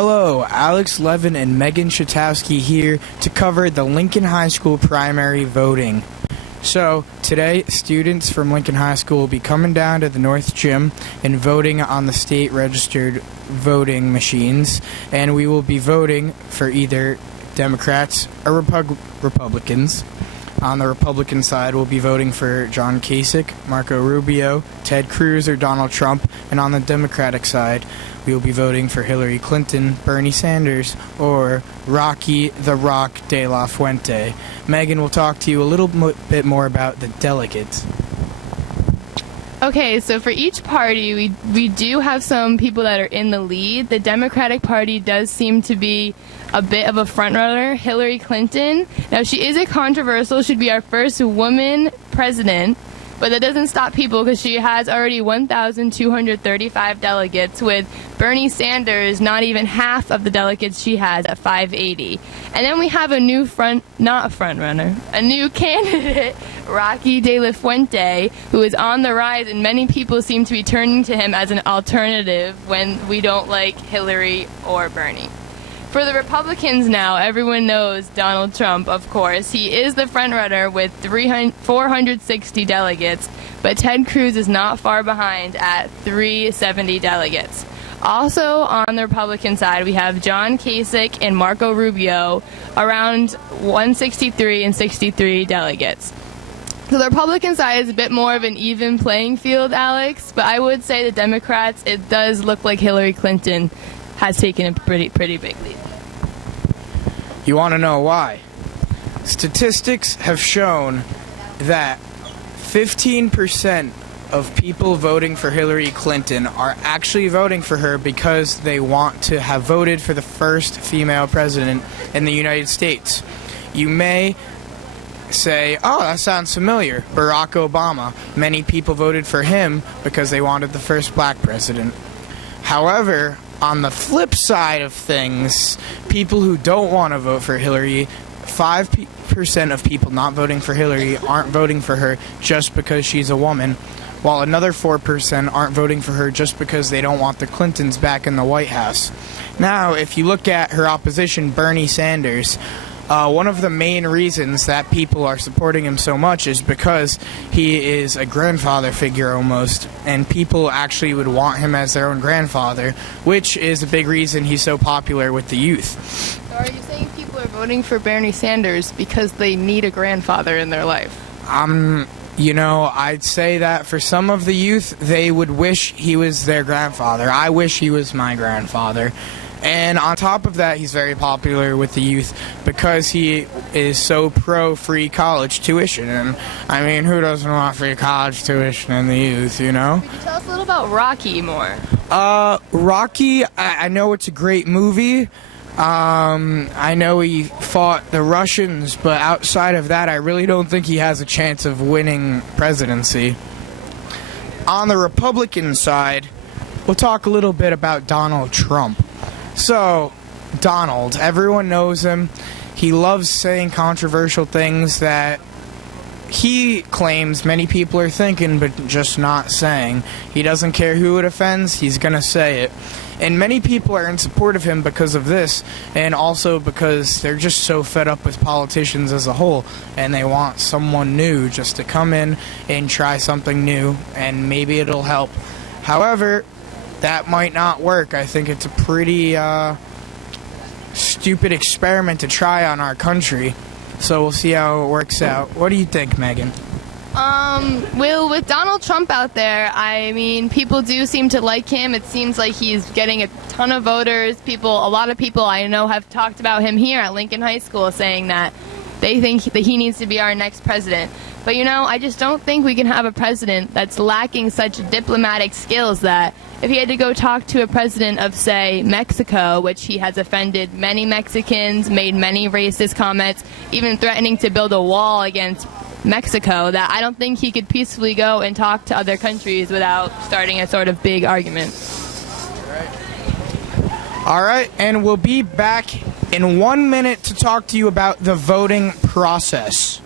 Hello, Alex, Levin, and Megan Shatowski here to cover the Lincoln High School primary voting. So, today, students from Lincoln High School will be coming down to the North Gym and voting on the state-registered voting machines, and we will be voting for either Democrats or Republicans. On the Republican side, we'll be voting for John Kasich, Marco Rubio, Ted Cruz, or Donald Trump, and on the Democratic side, we will be voting for Hillary Clinton, Bernie Sanders, or Rocky the Rock de la Fuente. Megan will talk to you a little bit more about the delegates. Okay, so for each party, we do have some people that are in the lead. The Democratic Party does seem to be a bit of a frontrunner, Hillary Clinton. Now, she is a controversial, should be our first woman president, but that doesn't stop people because she has already 1,235 delegates, with Bernie Sanders not even half of the delegates she has at 580. And then we have a new a new candidate, Rocky de la Fuente, who is on the rise, and many people seem to be turning to him as an alternative when we don't like Hillary or Bernie. For the Republicans now, everyone knows Donald Trump, of course. He is the frontrunner with 460 delegates, but Ted Cruz is not far behind at 370 delegates. Also on the Republican side, we have John Kasich and Marco Rubio, around 163 and 63 delegates. So the Republican side is a bit more of an even playing field, Alex, but I would say the Democrats, it does look like Hillary Clinton has taken a pretty big lead. You want to know why? Statistics have shown that 15% of people voting for Hillary Clinton are actually voting for her because they want to have voted for the first female president in the United States. You may say, oh, that sounds familiar. Barack Obama. Many people voted for him because they wanted the first black president. However, on the flip side of things, people who don't want to vote for Hillary, 5% of people not voting for Hillary aren't voting for her just because she's a woman, while another 4% aren't voting for her just because they don't want the Clintons back in the White House. Now, if you look at her opposition, Bernie Sanders, one of the main reasons that people are supporting him so much is because he is a grandfather figure almost, and people actually would want him as their own grandfather, which is a big reason he's so popular with the youth. So are you saying people are voting for Bernie Sanders because they need a grandfather in their life? I'd say that for some of the youth, they would wish he was their grandfather. I wish he was my grandfather. And on top of that, he's very popular with the youth because he is so pro-free college tuition. And, I mean, who doesn't want free college tuition in the youth, you know? Could you tell us a little about Rocky more? Rocky, I know it's a great movie. I know he fought the Russians, but outside of that, I really don't think he has a chance of winning presidency. On the Republican side, we'll talk a little bit about Donald Trump. So, Donald, everyone knows him. He loves saying controversial things that he claims many people are thinking but just not saying. He doesn't care who it offends, he's going to say it. And many people are in support of him because of this, and also because they're just so fed up with politicians as a whole, and they want someone new just to come in and try something new, and maybe it'll help. However, that might not work. I think it's a pretty stupid experiment to try on our country. So we'll see how it works out. What do you think, Megan? Well, with Donald Trump out there, I mean, people do seem to like him. It seems like he's getting a ton of voters. A lot of people I know have talked about him here at Lincoln High School, saying that they think that he needs to be our next president. But, I just don't think we can have a president that's lacking such diplomatic skills that if he had to go talk to a president of, say, Mexico, which he has offended many Mexicans, made many racist comments, even threatening to build a wall against Mexico, that I don't think he could peacefully go and talk to other countries without starting a sort of big argument. All right, and we'll be back in 1 minute to talk to you about the voting process.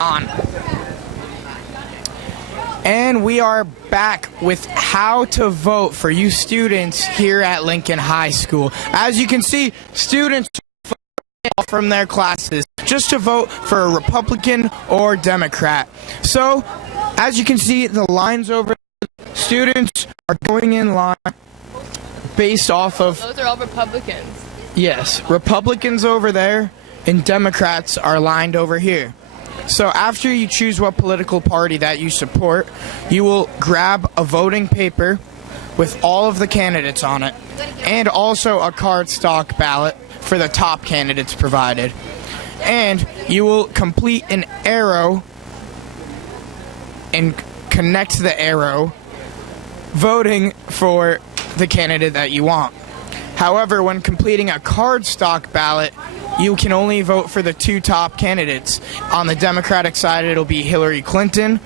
on. And we are back with how to vote for you students here at Lincoln High School. As you can see, students from their classes just to vote for a Republican or Democrat. So, as you can see, the lines over there, students are going in line based off of... Those are all Republicans. Yes, Republicans over there and Democrats are lined over here. So after you choose what political party that you support, you will grab a voting paper with all of the candidates on it and also a cardstock ballot for the top candidates provided. And you will complete an arrow and connect the arrow voting for the candidate that you want. However, when completing a cardstock ballot, you can only vote for the two top candidates. On the Democratic side, it'll be Hillary Clinton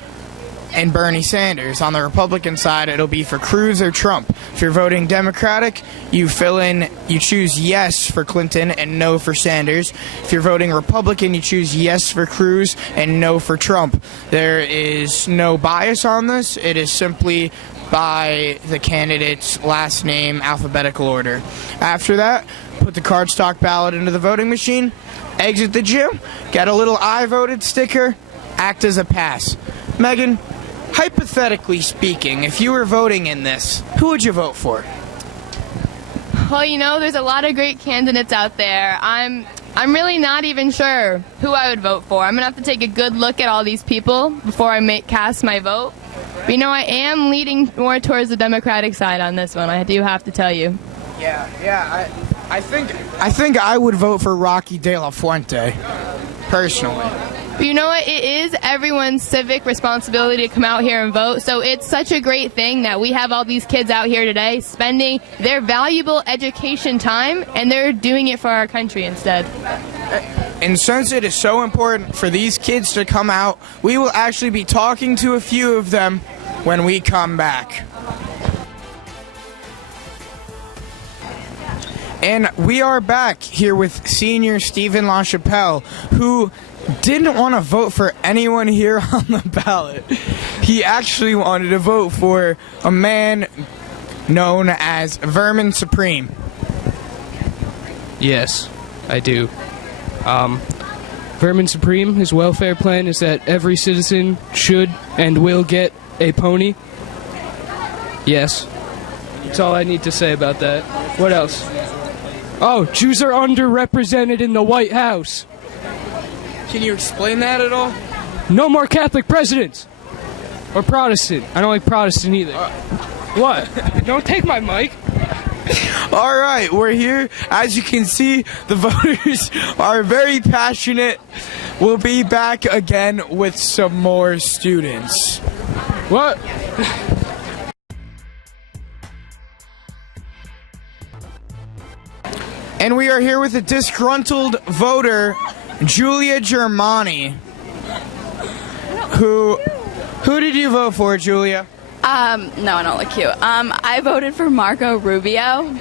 and Bernie Sanders. On the Republican side, it'll be for Cruz or Trump. If you're voting Democratic, you choose yes for Clinton and no for Sanders. If you're voting Republican, you choose yes for Cruz and no for Trump. There is no bias on this. It is simply by the candidate's last name, alphabetical order. After that, put the cardstock ballot into the voting machine, exit the gym, get a little I voted sticker, act as a pass. Megan, hypothetically speaking, if you were voting in this, who would you vote for? Well, you know, there's a lot of great candidates out there. I'm really not even sure who I would vote for. I'm going to have to take a good look at all these people before I cast my vote. But, you know, I am leaning more towards the Democratic side on this one, I do have to tell you. I think I would vote for Rocky De La Fuente, personally. But you know what? It is everyone's civic responsibility to come out here and vote. So it's such a great thing that we have all these kids out here today spending their valuable education time, and they're doing it for our country instead. And since it is so important for these kids to come out, we will actually be talking to a few of them when we come back. And we are back here with senior Stephen LaChapelle, who didn't want to vote for anyone here on the ballot. He actually wanted to vote for a man known as Vermin Supreme. Yes, I do. Vermin Supreme, his welfare plan is that every citizen should and will get a pony. Yes. That's all I need to say about that. What else? Oh, Jews are underrepresented in the White House. Can you explain that at all? No more Catholic presidents. Or Protestant. I don't like Protestant either. What? Don't take my mic. All right, we're here. As you can see, the voters are very passionate. We'll be back again with some more students. What? And we are here with a disgruntled voter, Julia Germani. Who did you vote for, Julia? No, I don't look cute. I voted for Marco Rubio.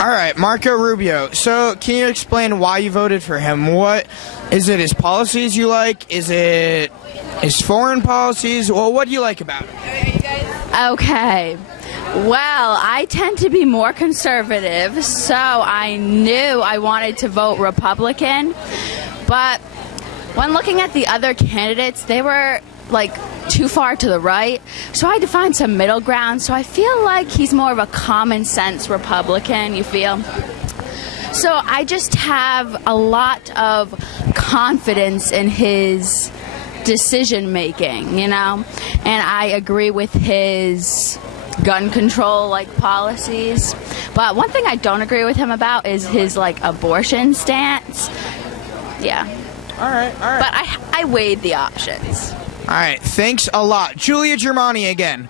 All right, Marco Rubio. So, can you explain why you voted for him? What is it? His policies you like? Is it his foreign policies? Well, what do you like about him? Okay. Well, I tend to be more conservative, so I knew I wanted to vote Republican. But when looking at the other candidates, they were like too far to the right, so I had to find some middle ground. So I feel like he's more of a common sense Republican, you feel? So I just have a lot of confidence in his decision making, you know, and I agree with his gun control policies. But one thing I don't agree with him about is his abortion stance. Yeah. All right. But I weighed the options. All right, thanks a lot. Julia Germani again.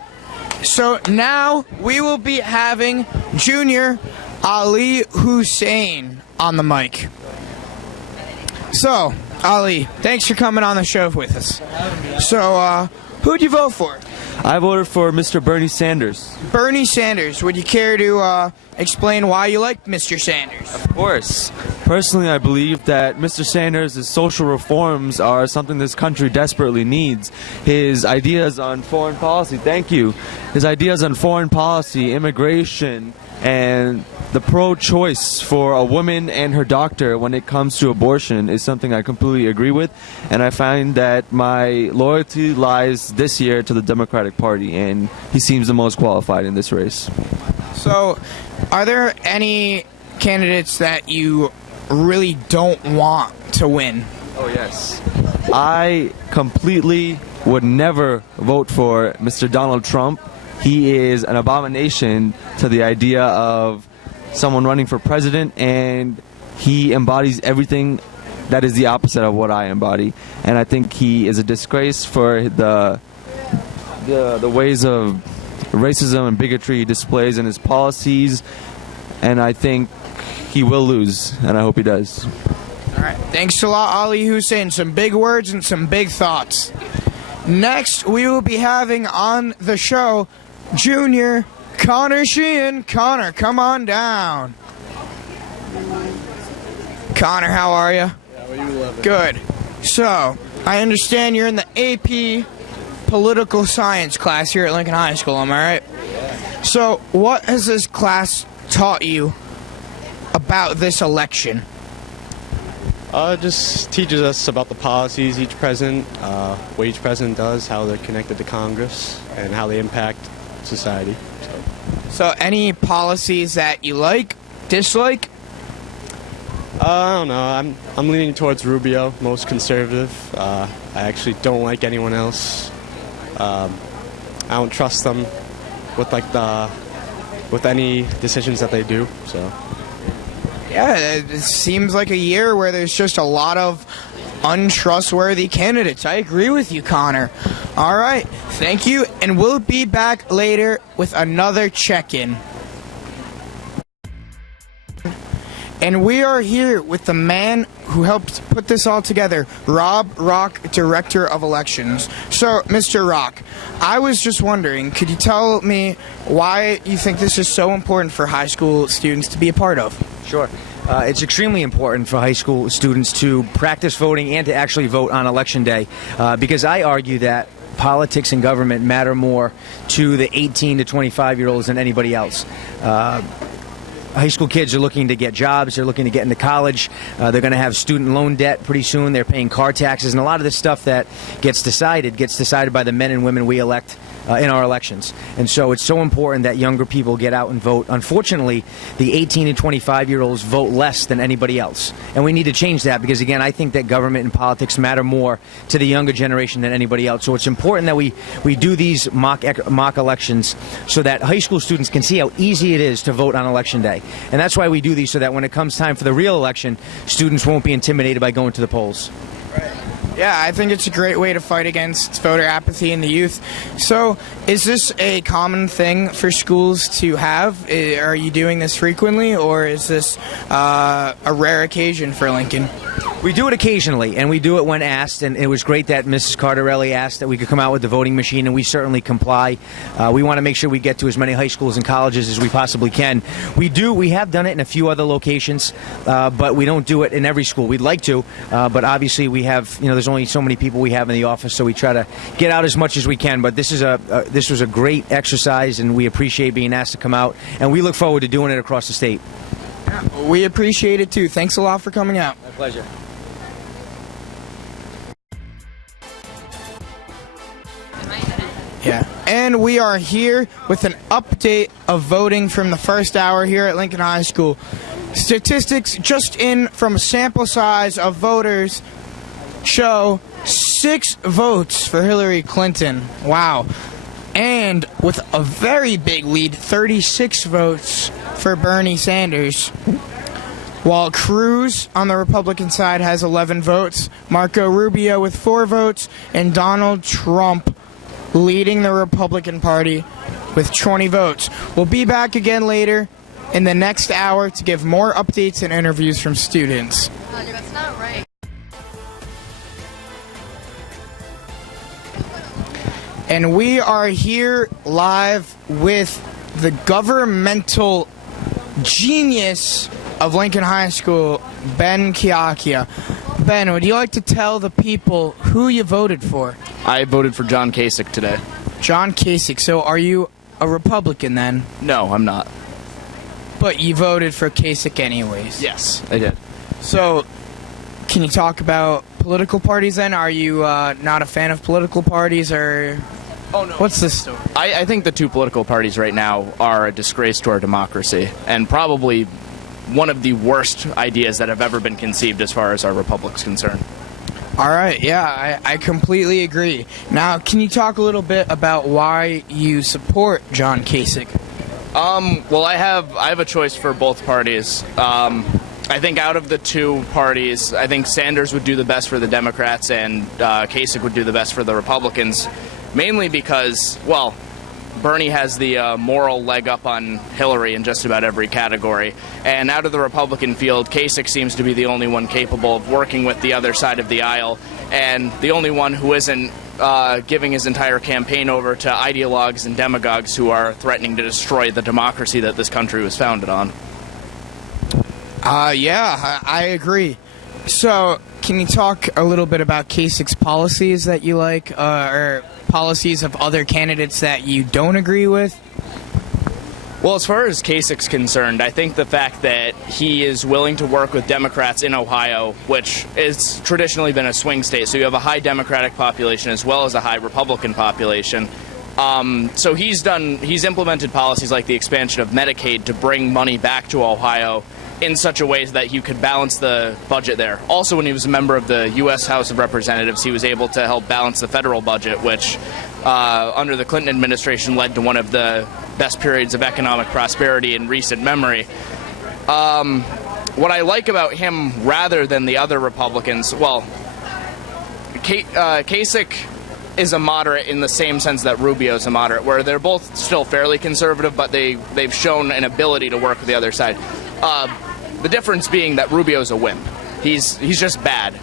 So now we will be having Junior Ali Hussein on the mic. So, Ali, thanks for coming on the show with us. So, who'd you vote for? I voted for Mr. Bernie Sanders. Bernie Sanders, would you care to explain why you like Mr. Sanders? Of course. Personally, I believe that Mr. Sanders' social reforms are something this country desperately needs. His ideas on foreign policy, thank you. His ideas on foreign policy, immigration, and the pro-choice for a woman and her doctor when it comes to abortion is something I completely agree with, and I find that my loyalty lies this year to the Democratic Party, and he seems the most qualified in this race. So, are there any candidates that you really don't want to win? Oh, yes. I completely would never vote for Mr. Donald Trump. He is an abomination to the idea of someone running for president, and he embodies everything that is the opposite of what I embody. And I think he is a disgrace for the ways of racism and bigotry he displays in his policies, and I think he will lose, and I hope he does. All right. Thanks a lot, Ali Hussein. Some big words and some big thoughts. Next, we will be having on the show Junior Connor Sheehan. Connor, come on down. Connor, how are you? Good. So, I understand you're in the AP Political Science class here at Lincoln High School, am I right? So, what has this class taught you about this election? It just teaches us about the policies each president, what each president does, how they're connected to Congress, and how they impact society. So, any policies that you like, dislike? I don't know. I'm leaning towards Rubio, most conservative. I actually don't like anyone else. I don't trust them with with any decisions that they do. So. Yeah, it seems like a year where there's just a lot of untrustworthy candidates. I agree with you, Connor. All right, thank you, and we'll be back later with another check-in. And we are here with the man who helped put this all together, Rob Rock, Director of Elections. So, Mr. Rock, I was just wondering, could you tell me why you think this is so important for high school students to be a part of? Sure. It's extremely important for high school students to practice voting and to actually vote on Election Day because I argue that politics and government matter more to the 18 to 25-year-olds than anybody else. High school kids are looking to get jobs, they're looking to get into college, they're going to have student loan debt pretty soon, they're paying car taxes, and a lot of this stuff that gets decided by the men and women we elect in our elections. And so it's so important that younger people get out and vote. Unfortunately, the 18 and 25-year-olds vote less than anybody else. And we need to change that because, again, I think that government and politics matter more to the younger generation than anybody else. So it's important that we do these mock elections so that high school students can see how easy it is to vote on Election Day. And that's why we do these, so that when it comes time for the real election, students won't be intimidated by going to the polls. Yeah, I think it's a great way to fight against voter apathy in the youth. So, is this a common thing for schools to have? Are you doing this frequently, or is this a rare occasion for Lincoln? We do it occasionally, and we do it when asked, and it was great that Mrs. Cardarelli asked that we could come out with the voting machine, and we certainly comply. We want to make sure we get to as many high schools and colleges as we possibly can. We have done it in a few other locations, but we don't do it in every school. We'd like to, but obviously we have, there's only so many people we have in the office, so we try to get out as much as we can. But this was a great exercise, and we appreciate being asked to come out, and we look forward to doing it across the state. Yeah, we appreciate it too. Thanks a lot for coming out. My pleasure. Yeah, and we are here with an update of voting from the first hour here at Lincoln High School. Statistics just in from a sample size of voters show 6 votes for Hillary Clinton. Wow. And with a very big lead, 36 votes for Bernie Sanders. While Cruz on the Republican side has 11 votes, Marco Rubio with 4 votes, and Donald Trump leading the Republican Party with 20 votes. We'll be back again later in the next hour to give more updates and interviews from students. That's not right. and we are here live with the governmental genius of Lincoln High School, Ben Kiakia. Ben, would you like to tell the people who you voted for? I voted for John Kasich today. John Kasich. So are you a Republican then? No, I'm not. But you voted for Kasich anyways. Yes, I did. So, can you talk about political parties then? Are you not a fan of political parties, or... Oh, no. What's this story? I think the two political parties right now are a disgrace to our democracy, and probably one of the worst ideas that have ever been conceived as far as our republic's concerned. All right, yeah, I completely agree. Now, can you talk a little bit about why you support John Kasich? Well, I have a choice for both parties. I think out of the two parties, I think Sanders would do the best for the Democrats and Kasich would do the best for the Republicans, mainly because, well, Bernie has the moral leg up on Hillary in just about every category. And out of the Republican field, Kasich seems to be the only one capable of working with the other side of the aisle, and the only one who isn't giving his entire campaign over to ideologues and demagogues who are threatening to destroy the democracy that this country was founded on. Yeah, I agree. So, can you talk a little bit about Kasich's policies that you like, or policies of other candidates that you don't agree with? Well, as far as Kasich's concerned, I think the fact that he is willing to work with Democrats in Ohio, which has traditionally been a swing state, so you have a high Democratic population as well as a high Republican population. So he's implemented policies like the expansion of Medicaid to bring money back to Ohio in such a way that he could balance the budget there. Also, when he was a member of the U.S. House of Representatives, he was able to help balance the federal budget, which under the Clinton administration led to one of the best periods of economic prosperity in recent memory. What I like about him rather than the other Republicans, well, Kasich is a moderate in the same sense that Rubio is a moderate, where they're both still fairly conservative, but they've shown an ability to work with the other side. The difference being that Rubio's a wimp. He's just bad.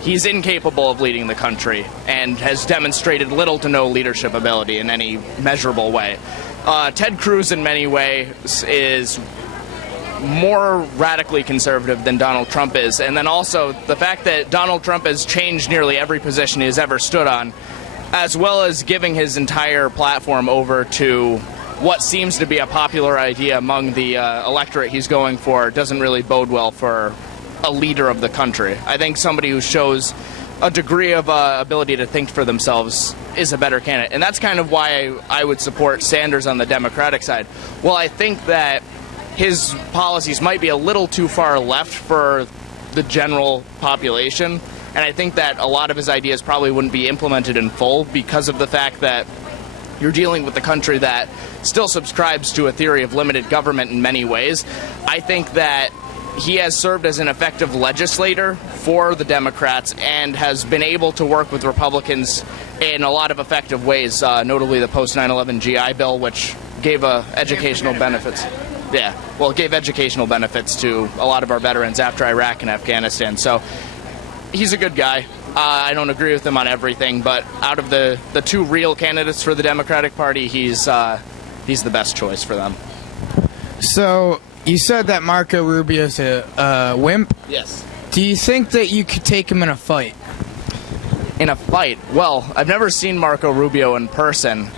He's incapable of leading the country and has demonstrated little to no leadership ability in any measurable way. Ted Cruz, in many ways, is more radically conservative than Donald Trump is. And then also the fact that Donald Trump has changed nearly every position he has ever stood on, as well as giving his entire platform over to what seems to be a popular idea among the electorate he's going for, doesn't really bode well for a leader of the country. I think somebody who shows a degree of ability to think for themselves is a better candidate. And that's kind of why I would support Sanders on the Democratic side. Well, I think that his policies might be a little too far left for the general population, and I think that a lot of his ideas probably wouldn't be implemented in full because of the fact that you're dealing with a country that still subscribes to a theory of limited government in many ways. I think that he has served as an effective legislator for the Democrats and has been able to work with Republicans in a lot of effective ways, notably the post-9/11 GI Bill, which gave educational benefits. Yeah, well, it gave educational benefits to a lot of our veterans after Iraq and Afghanistan. So he's a good guy. I don't agree with him on everything, but out of the two real candidates for the Democratic Party, he's the best choice for them. So, you said that Marco Rubio's a wimp? Yes. Do you think that you could take him in a fight? In a fight? Well, I've never seen Marco Rubio in person.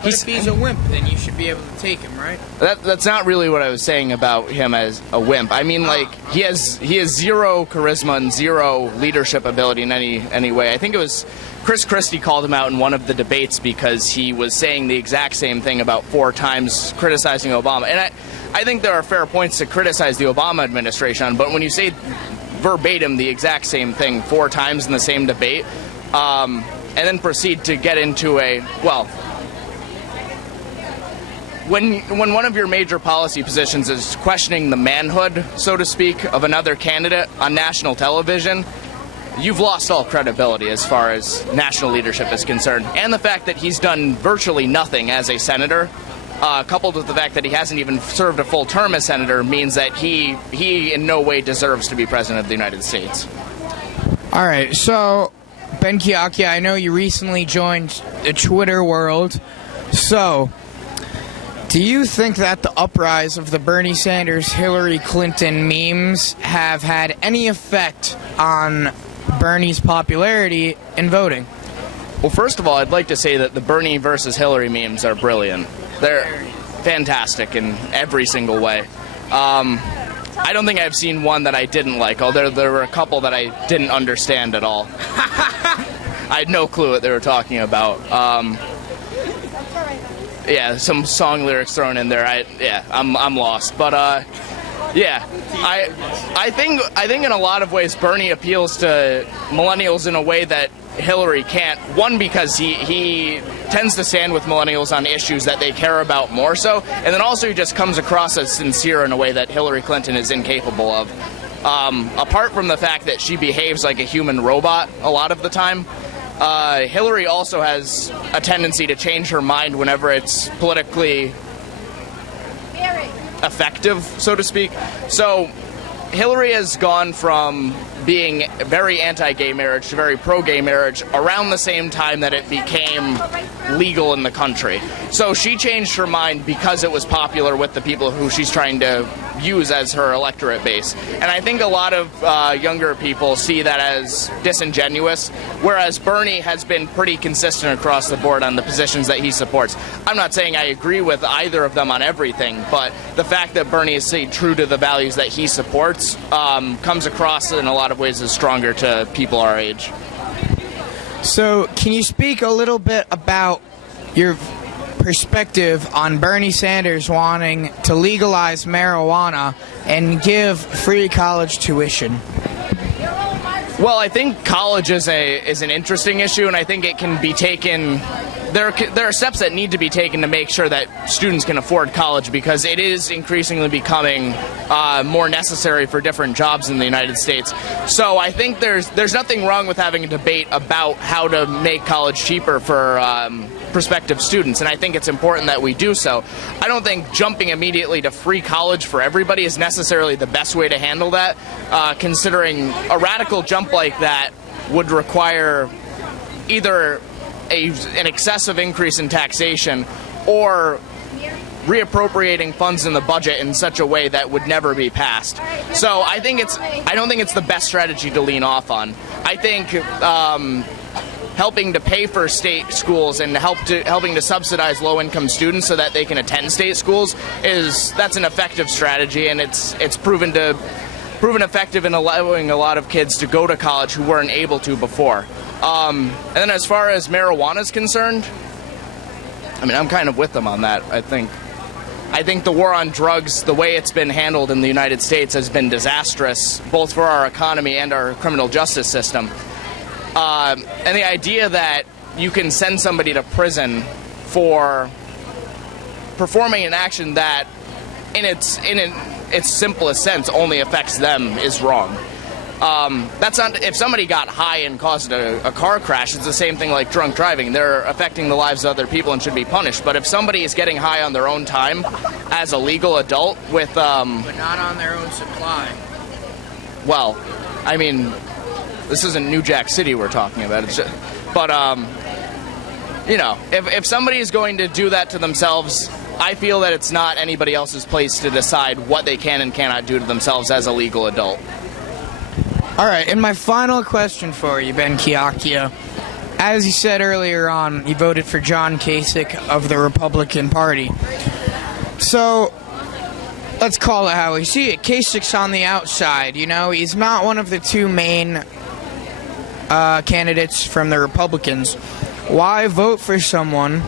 But if he's a wimp, then you should be able to take him, right? That's not really what I was saying about him as a wimp. I mean, like, he has zero charisma and zero leadership ability in any way. I think it was Chris Christie called him out in one of the debates because he was saying the exact same thing about 4 times, criticizing Obama. And I think there are fair points to criticize the Obama administration on, but when you say verbatim the exact same thing 4 times in the same debate, and then proceed to get into when one of your major policy positions is questioning the manhood, so to speak, of another candidate on national television, you've lost all credibility as far as national leadership is concerned. And the fact that he's done virtually nothing as a senator, coupled with the fact that he hasn't even served a full term as senator, means that he in no way deserves to be president of the United States. All right, so Ben Kiakia, I know you recently joined the Twitter world. So, do you think that the uprise of the Bernie Sanders, Hillary Clinton memes have had any effect on Bernie's popularity in voting? Well, first of all, I'd like to say that the Bernie versus Hillary memes are brilliant. They're fantastic in every single way. I don't think I've seen one that I didn't like, although there were a couple that I didn't understand at all. I had no clue what they were talking about. Yeah, some song lyrics thrown in there. I'm lost. But yeah, I think in a lot of ways Bernie appeals to millennials in a way that Hillary can't. One, because he tends to stand with millennials on issues that they care about more so, and then also he just comes across as sincere in a way that Hillary Clinton is incapable of. Apart from the fact that she behaves like a human robot a lot of the time, Hillary also has a tendency to change her mind whenever it's politically effective, so to speak. So Hillary has gone from being very anti-gay marriage to very pro-gay marriage around the same time that it became legal in the country. So she changed her mind because it was popular with the people who she's trying to use as her electorate base. And I think a lot of younger people see that as disingenuous, whereas Bernie has been pretty consistent across the board on the positions that he supports. I'm not saying I agree with either of them on everything, but the fact that Bernie is staying true to the values that he supports comes across in a lot of ways as stronger to people our age. So, can you speak a little bit about your perspective on Bernie Sanders wanting to legalize marijuana and give free college tuition? Well, I think college is an interesting issue, and I think it can be taken. There are steps that need to be taken to make sure that students can afford college, because it is increasingly becoming more necessary for different jobs in the United States. So I think there's nothing wrong with having a debate about how to make college cheaper for prospective students, and I think it's important that we do so. I don't think jumping immediately to free college for everybody is necessarily the best way to handle that, considering a radical jump like that would require either an excessive increase in taxation or reappropriating funds in the budget in such a way that would never be passed. So I don't think it's the best strategy to lean off on. I think helping to pay for state schools and helping to subsidize low-income students so that they can attend state schools that's an effective strategy, and it's proven effective in allowing a lot of kids to go to college who weren't able to before. And then as far as marijuana is concerned, I mean, I'm kind of with them on that. I think the war on drugs, the way it's been handled in the United States, has been disastrous, both for our economy and our criminal justice system. And the idea that you can send somebody to prison for performing an action that, in its simplest sense, only affects them is wrong. That's not. If somebody got high and caused a car crash, it's the same thing like drunk driving. They're affecting the lives of other people and should be punished. But if somebody is getting high on their own time as a legal adult with but not on their own supply. Well, I mean, this isn't New Jack City we're talking about. It's just, but if somebody is going to do that to themselves, I feel that it's not anybody else's place to decide what they can and cannot do to themselves as a legal adult. All right, and my final question for you, Ben Kiakia. As you said earlier on, you voted for John Kasich of the Republican Party. So, let's call it how we see it. Kasich's on the outside, He's not one of the two main candidates from the Republicans. Why vote for someone?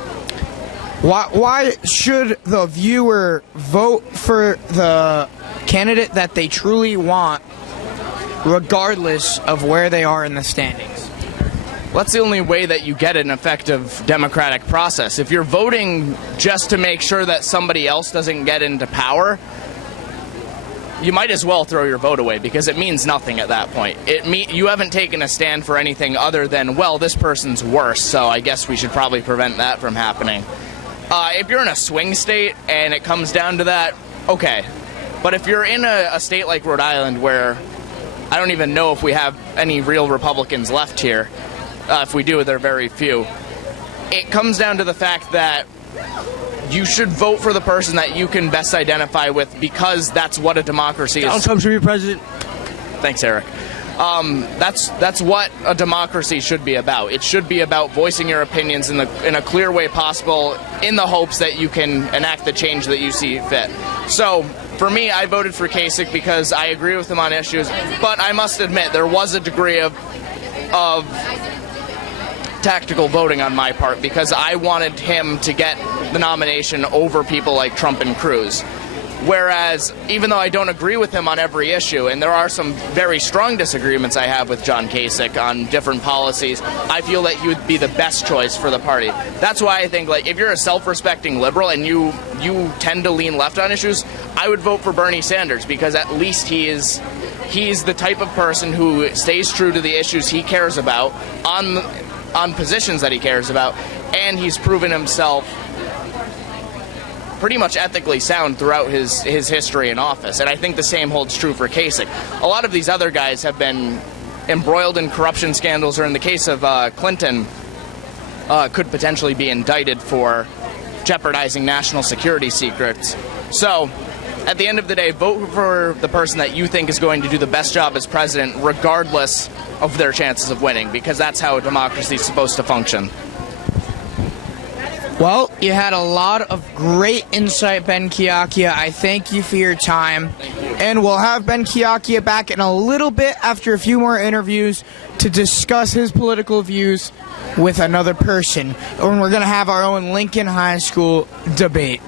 Why should the viewer vote for the candidate that they truly want, regardless of where they are in the standings? Well, that's the only way that you get an effective democratic process. If you're voting just to make sure that somebody else doesn't get into power, you might as well throw your vote away, because it means nothing at that point. You haven't taken a stand for anything other than, well, this person's worse, so I guess we should probably prevent that from happening. If you're in a swing state and it comes down to that, okay. But if you're in a state like Rhode Island, where I don't even know if we have any real Republicans left here, if we do, they're very few. It comes down to the fact that you should vote for the person that you can best identify with, because that's what a democracy is. Donald Trump should be president. Thanks, Eric. That's what a democracy should be about. It should be about voicing your opinions in a clear way possible, in the hopes that you can enact the change that you see fit. So, for me, I voted for Kasich because I agree with him on issues, but I must admit there was a degree of tactical voting on my part, because I wanted him to get the nomination over people like Trump and Cruz. Whereas, even though I don't agree with him on every issue, and there are some very strong disagreements I have with John Kasich on different policies, I feel that he would be the best choice for the party. That's why I think, like, if you're a self-respecting liberal and you tend to lean left on issues, I would vote for Bernie Sanders, because at least he's the type of person who stays true to the issues he cares about on positions that he cares about, and he's proven himself pretty much ethically sound throughout his history in office. And I think the same holds true for Kasich. A lot of these other guys have been embroiled in corruption scandals, or in the case of Clinton, could potentially be indicted for jeopardizing national security secrets. So, at the end of the day, vote for the person that you think is going to do the best job as president, regardless of their chances of winning, because that's how a democracy is supposed to function. Well, you had a lot of great insight, Ben Kiakia. I thank you for your time. And we'll have Ben Kiakia back in a little bit after a few more interviews to discuss his political views with another person. And we're going to have our own Lincoln High School debate.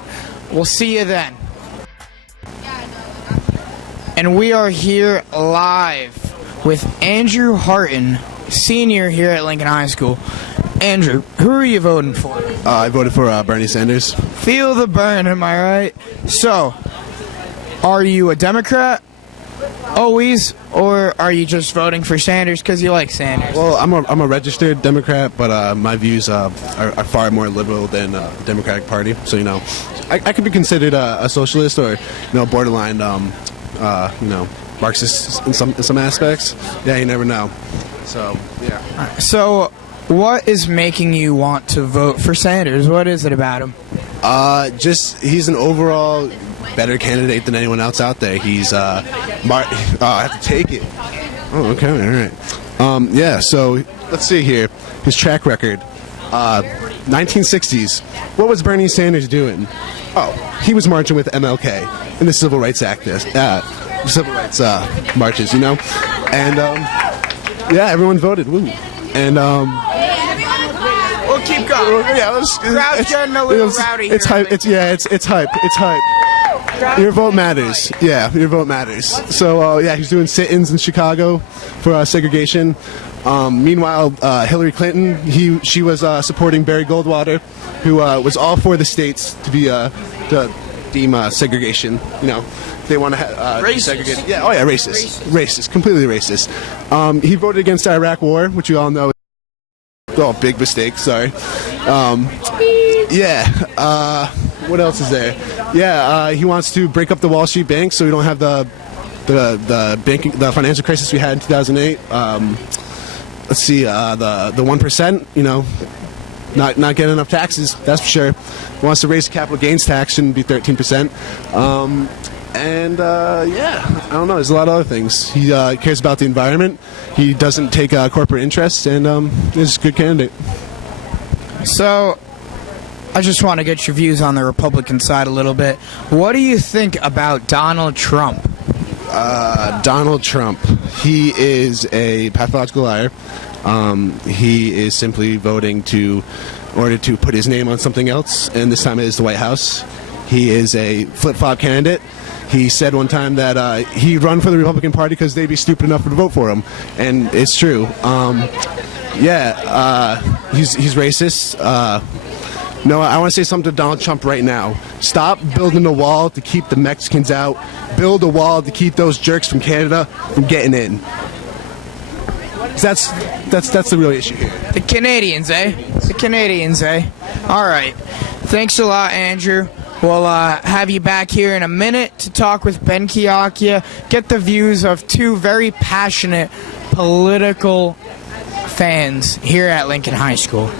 We'll see you then. And we are here live with Andrew Harton, senior here at Lincoln High School. Andrew, who are you voting for? I voted for Bernie Sanders. Feel the burn, am I right? So, are you a Democrat always, or are you just voting for Sanders because you like Sanders? Well, I'm a registered Democrat, but my views are far more liberal than the Democratic Party. So, you know, I could be considered a socialist, or, you know, borderline, you know, Marxist in some aspects. Yeah, you never know. So, yeah. So, what is making you want to vote for Sanders? What is it about him? Just he's an overall better candidate than anyone else out there. He's I have to take it. Oh, okay, all right. Yeah. So let's see here. His track record. 1960s. What was Bernie Sanders doing? Oh, he was marching with MLK in the Civil Rights Act. Civil Rights marches. You know, and yeah, everyone voted. Woo. And we'll keep going. Yeah, Crowd's getting a little rowdy. It's hype. It's hype. It's hype. Your vote matters. Yeah, your vote matters. So yeah, he's doing sit-ins in Chicago for segregation. Meanwhile, Hillary Clinton, she was supporting Barry Goldwater, who was all for the states to be to deem segregation. You know, they want to desegregate. Yeah. Oh yeah, racist, completely racist. He voted against the Iraq War, which you all know. Oh, big mistake. Sorry. Yeah. What else is there? Yeah. He wants to break up the Wall Street bank, so we don't have the financial crisis we had in 2008. Let's see. The 1%. You know, not getting enough taxes. That's for sure. He wants to raise the capital gains tax, shouldn't be 13%. And yeah, I don't know. There's a lot of other things. He cares about the environment. He doesn't take corporate interests, and is a good candidate. So, I just want to get your views on the Republican side a little bit. What do you think about Donald Trump? Donald Trump. He is a pathological liar. He is simply voting in order to put his name on something else, and this time it is the White House. He is a flip-flop candidate. He said one time that he'd run for the Republican Party because they'd be stupid enough to vote for him, and it's true. Yeah, he's racist. No, I want to say something to Donald Trump right now. Stop building a wall to keep the Mexicans out. Build a wall to keep those jerks from Canada from getting in. That's the real issue here. The Canadians, eh? The Canadians, eh? All right. Thanks a lot, Andrew. We'll have you back here in a minute to talk with Ben Kiakia, get the views of two very passionate political fans here at Lincoln High School.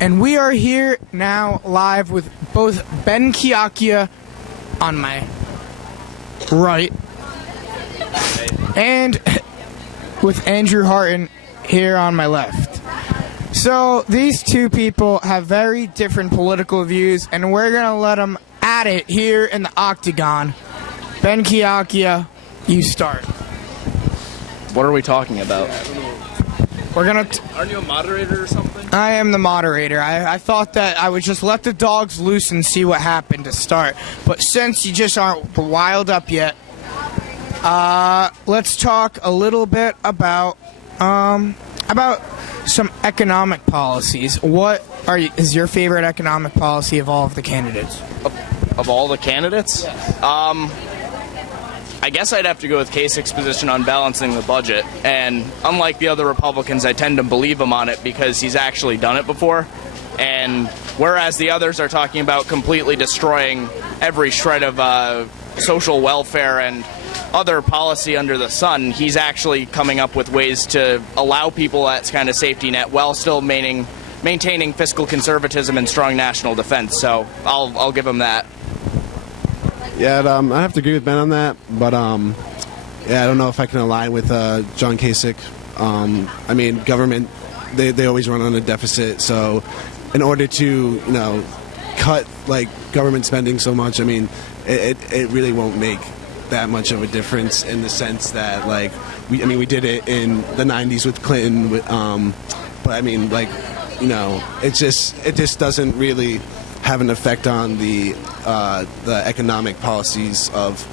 And we are here now live with both Ben Kiakia on my right and with Andrew Harton here on my left. So these two people have very different political views, and we're going to let them at it here in the octagon. Ben Kiakia, you start. What are we talking about? We're gonna. Aren't you a moderator or something? I am the moderator. I thought that I would just let the dogs loose and see what happened to start. But since you just aren't wild up yet, let's talk a little bit about some economic policies. What is your favorite economic policy of all of the candidates? Of all the candidates? I guess I'd have to go with Kasich's position on balancing the budget. And unlike the other Republicans, I tend to believe him on it because he's actually done it before. And whereas the others are talking about completely destroying every shred of social welfare and other policy under the sun, he's actually coming up with ways to allow people that kind of safety net while still maintaining fiscal conservatism and strong national defense. So I'll give him that. Yeah, I have to agree with Ben on that, but yeah, I don't know if I can align with John Kasich. I mean, government, they always run on a deficit, so in order to, cut, government spending so much, I mean, it really won't make that much of a difference in the sense that, we did it in the 90s with Clinton, but I mean, it just doesn't really have an effect on the economic policies of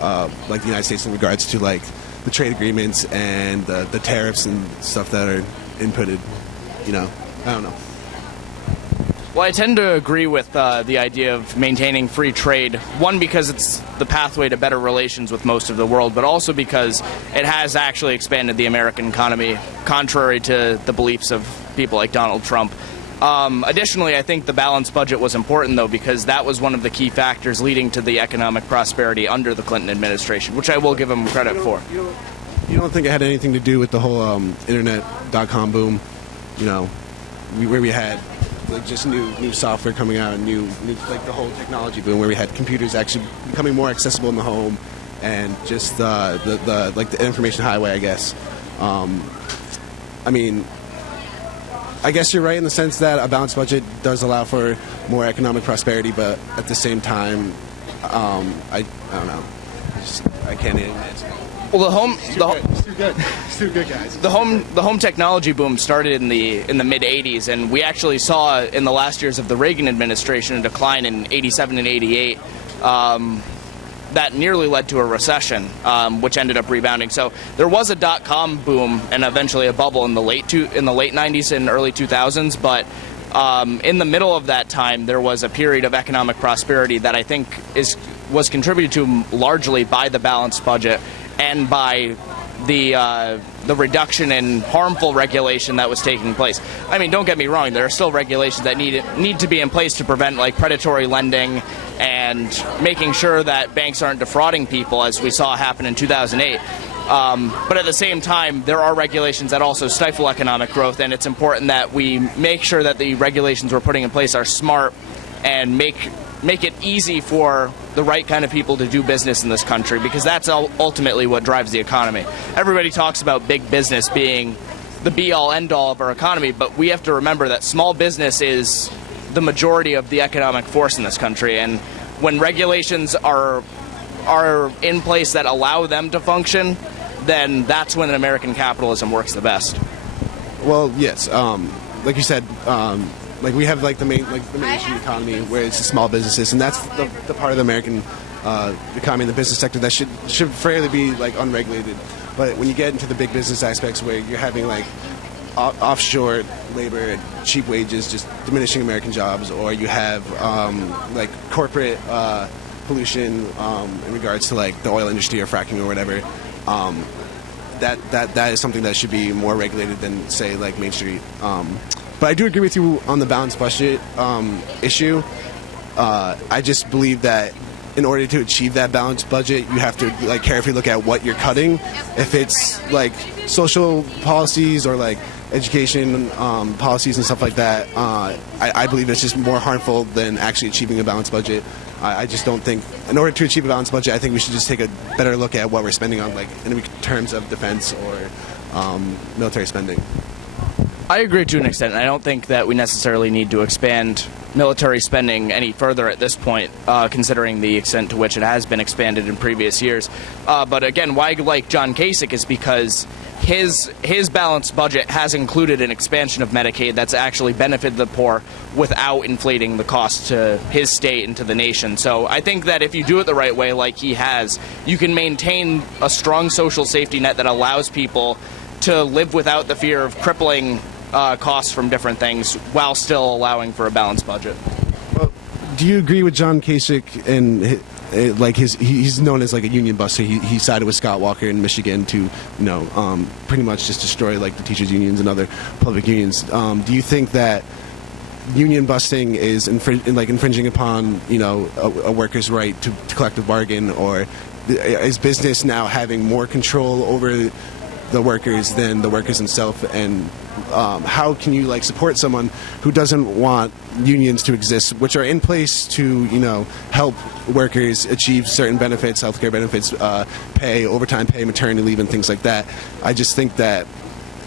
the United States in regards to the trade agreements and the tariffs and stuff that are inputted. I don't know. Well, I tend to agree with the idea of maintaining free trade. One, because it's the pathway to better relations with most of the world, but also because it has actually expanded the American economy, contrary to the beliefs of people like Donald Trump. Additionally, I think the balanced budget was important, though, because that was one of the key factors leading to the economic prosperity under the Clinton administration, which I will give him credit for. You don't think it had anything to do with the whole internet.com boom, where we had just new software coming out, and new the whole technology boom, where we had computers actually becoming more accessible in the home, and just the information highway, I guess. I mean, I guess you're right in the sense that a balanced budget does allow for more economic prosperity, but at the same time, I don't know. I can't even answer. Well, It's too good, guys. The home technology boom started in the mid '80s, and we actually saw in the last years of the Reagan administration a decline in '87 and '88. That nearly led to a recession, which ended up rebounding. So there was a dot-com boom and eventually a bubble in the late 90s and early 2000s. But in the middle of that time, there was a period of economic prosperity that I think was contributed to largely by the balanced budget and by the reduction in harmful regulation that was taking place. I mean, don't get me wrong, there are still regulations that need to be in place to prevent predatory lending and making sure that banks aren't defrauding people, as we saw happen in 2008. But at the same time, there are regulations that also stifle economic growth, and it's important that we make sure that the regulations we're putting in place are smart and make it easy for the right kind of people to do business in this country, because that's ultimately what drives the economy. Everybody talks about big business being the be-all, end-all of our economy, but we have to remember that small business is the majority of the economic force in this country, and when regulations are in place that allow them to function, then that's when American capitalism works the best. Well, yes, like you said, we have the mainstream economy where it's the small businesses, and that's the part of the American economy, the business sector that should fairly be unregulated. But when you get into the big business aspects where you're having offshore labor at cheap wages, just diminishing American jobs, or you have corporate pollution in regards to the oil industry or fracking or whatever, that is something that should be more regulated than say Main Street. But I do agree with you on the balanced budget issue. I just believe that in order to achieve that balanced budget, you have to like carefully look at what you're cutting. If it's like social policies or like education policies and stuff like that, I believe it's just more harmful than actually achieving a balanced budget. I just don't think, in order to achieve a balanced budget, I think we should just take a better look at what we're spending on, like in terms of defense or military spending. I agree to an extent, and I don't think that we necessarily need to expand military spending any further at this point, considering the extent to which it has been expanded in previous years. But again, why I like John Kasich is because his balanced budget has included an expansion of Medicaid that's actually benefited the poor without inflating the cost to his state and to the nation. So I think that if you do it the right way, like he has, you can maintain a strong social safety net that allows people to live without the fear of crippling costs from different things while still allowing for a balanced budget. Well, do you agree with John Kasich and he's known as like a union buster? He sided with Scott Walker in Michigan to pretty much just destroy like the teachers unions and other public unions. Do you think that union busting is infringing upon a worker's right to collective bargain, or is business now having more control over the workers than the workers themselves? And how can you support someone who doesn't want unions to exist, which are in place to help workers achieve certain benefits, healthcare benefits, pay, overtime pay, maternity leave, and things like that? I just think that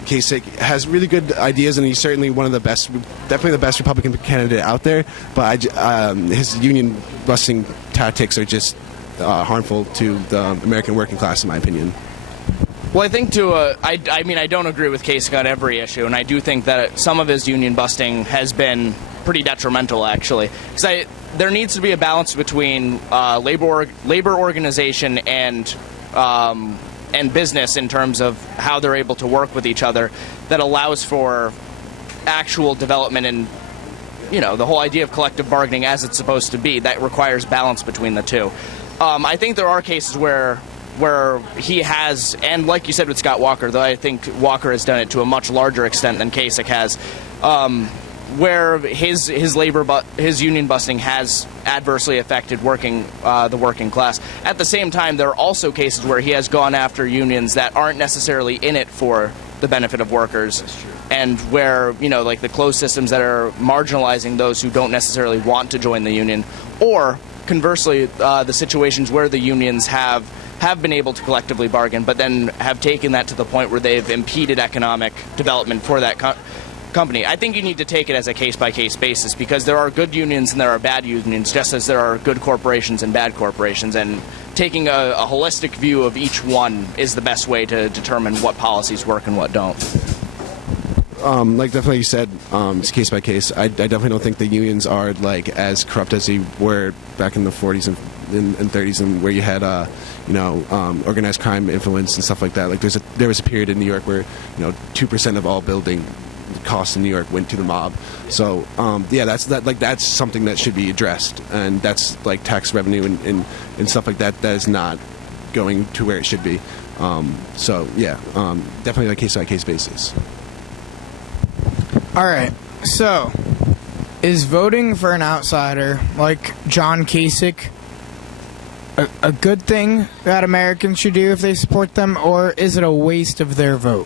Kasich has really good ideas, and he's certainly one of the best, definitely the best Republican candidate out there. But his union busting tactics are just harmful to the American working class, in my opinion. Well, I think I don't agree with Kasich on every issue, and I do think that some of his union busting has been pretty detrimental, actually. Because there needs to be a balance between labor organization and business in terms of how they're able to work with each other that allows for actual development and the whole idea of collective bargaining as it's supposed to be. That requires balance between the two. I think there are cases where he has, and like you said with Scott Walker, though I think Walker has done it to a much larger extent than Kasich has, where his union busting has adversely affected the working class. At the same time, there are also cases where he has gone after unions that aren't necessarily in it for the benefit of workers, and where like the closed systems that are marginalizing those who don't necessarily want to join the union, or conversely, the situations where the unions have been able to collectively bargain, but then have taken that to the point where they've impeded economic development for that company. I think you need to take it as a case-by-case basis, because there are good unions and there are bad unions, just as there are good corporations and bad corporations, and taking a holistic view of each one is the best way to determine what policies work and what don't. Definitely you said, it's case by case. I definitely don't think the unions are as corrupt as they were back in the 40s and 30s, and where you had organized crime influence and stuff like that. There was a period in New York where 2% of all building costs in New York went to the mob. So that's something that should be addressed, and that's tax revenue and stuff like that that is not going to where it should be. Definitely a case by case basis. All right, so is voting for an outsider like John Kasich a good thing that Americans should do if they support them, or is it a waste of their vote?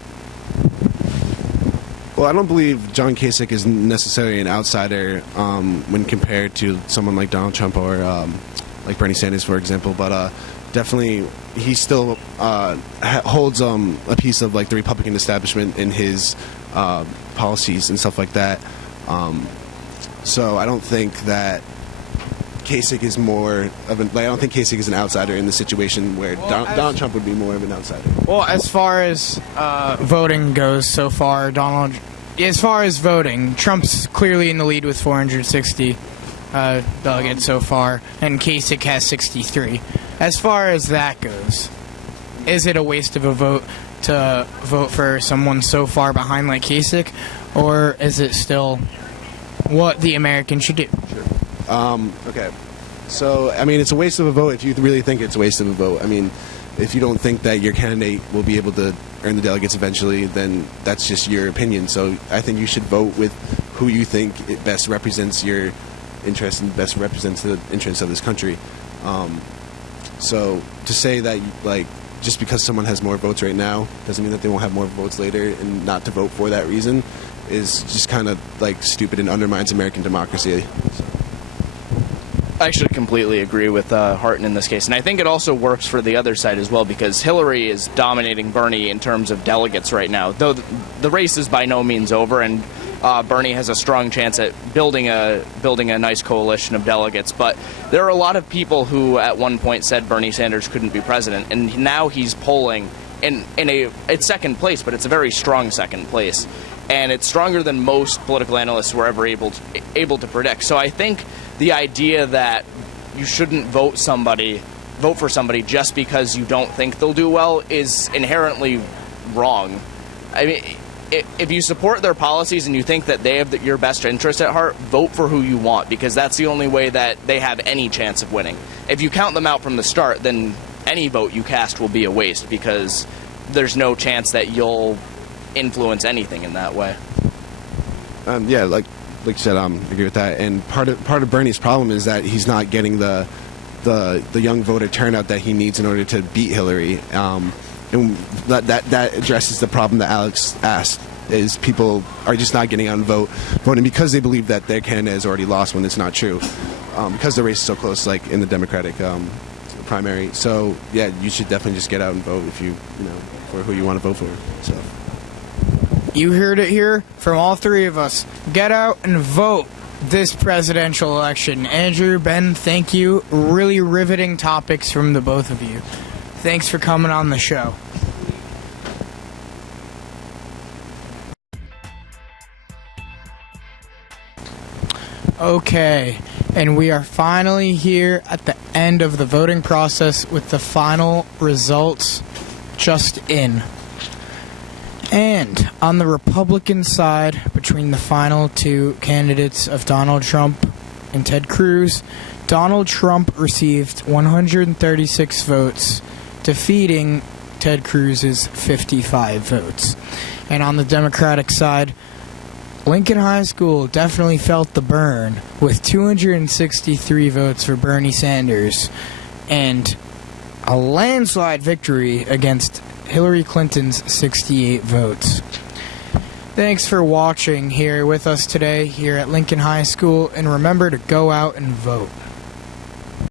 Well, I don't believe John Kasich is necessarily an outsider when compared to someone like Donald Trump or like Bernie Sanders, for example, but definitely he still holds a piece of the Republican establishment in his policies and stuff like that. So I don't think that Kasich is more of I don't think Kasich is an outsider in the situation where Donald Trump would be more of an outsider. Well, as far as voting goes so far, as far as voting, Trump's clearly in the lead with 460 delegates so far, and Kasich has 63. As far as that goes, is it a waste of a vote to vote for someone so far behind like Kasich, or is it still what the Americans should do? Sure. Okay. So, it's a waste of a vote if you really think it's a waste of a vote. If you don't think that your candidate will be able to earn the delegates eventually, then that's just your opinion. So I think you should vote with who you think it best represents your interest and best represents the interests of this country. So to say that like just because someone has more votes right now doesn't mean that they won't have more votes later, and not to vote for that reason is just kind of like stupid and undermines American democracy. So. I actually completely agree with Harton in this case, and I think it also works for the other side as well, because Hillary is dominating Bernie in terms of delegates right now, though the race is by no means over, and Bernie has a strong chance at building a nice coalition of delegates. But there are a lot of people who at one point said Bernie Sanders couldn't be president, and now he's polling it's second place, but it's a very strong second place, and it's stronger than most political analysts were ever able to predict. So I think the idea that you shouldn't vote for somebody just because you don't think they'll do well is inherently wrong. I mean, if you support their policies and you think that they have your best interest at heart, vote for who you want, because that's the only way that they have any chance of winning. If you count them out from the start, then any vote you cast will be a waste, because there's no chance that you'll influence anything in that way. Yeah, like you said, I agree with that. And part of Bernie's problem is that he's not getting the young voter turnout that he needs in order to beat Hillary. And that addresses the problem that Alex asked, is people are just not getting out and voting because they believe that their candidate has already lost, when it's not true, because the race is so close, like in the Democratic primary. So yeah, you should definitely just get out and vote if you know for who you want to vote for. So. You heard it here from all three of us. Get out and vote this presidential election. Andrew, Ben, thank you. Really riveting topics from the both of you. Thanks for coming on the show. Okay, and we are finally here at the end of the voting process with the final results just in. And on the Republican side, between the final two candidates of Donald Trump and Ted Cruz, Donald Trump received 136 votes, defeating Ted Cruz's 55 votes. And on the Democratic side, Lincoln High School definitely felt the burn, with 263 votes for Bernie Sanders and a landslide victory against Hillary Clinton's 68 votes. Thanks for watching here with us today here at Lincoln High School, and remember to go out and vote.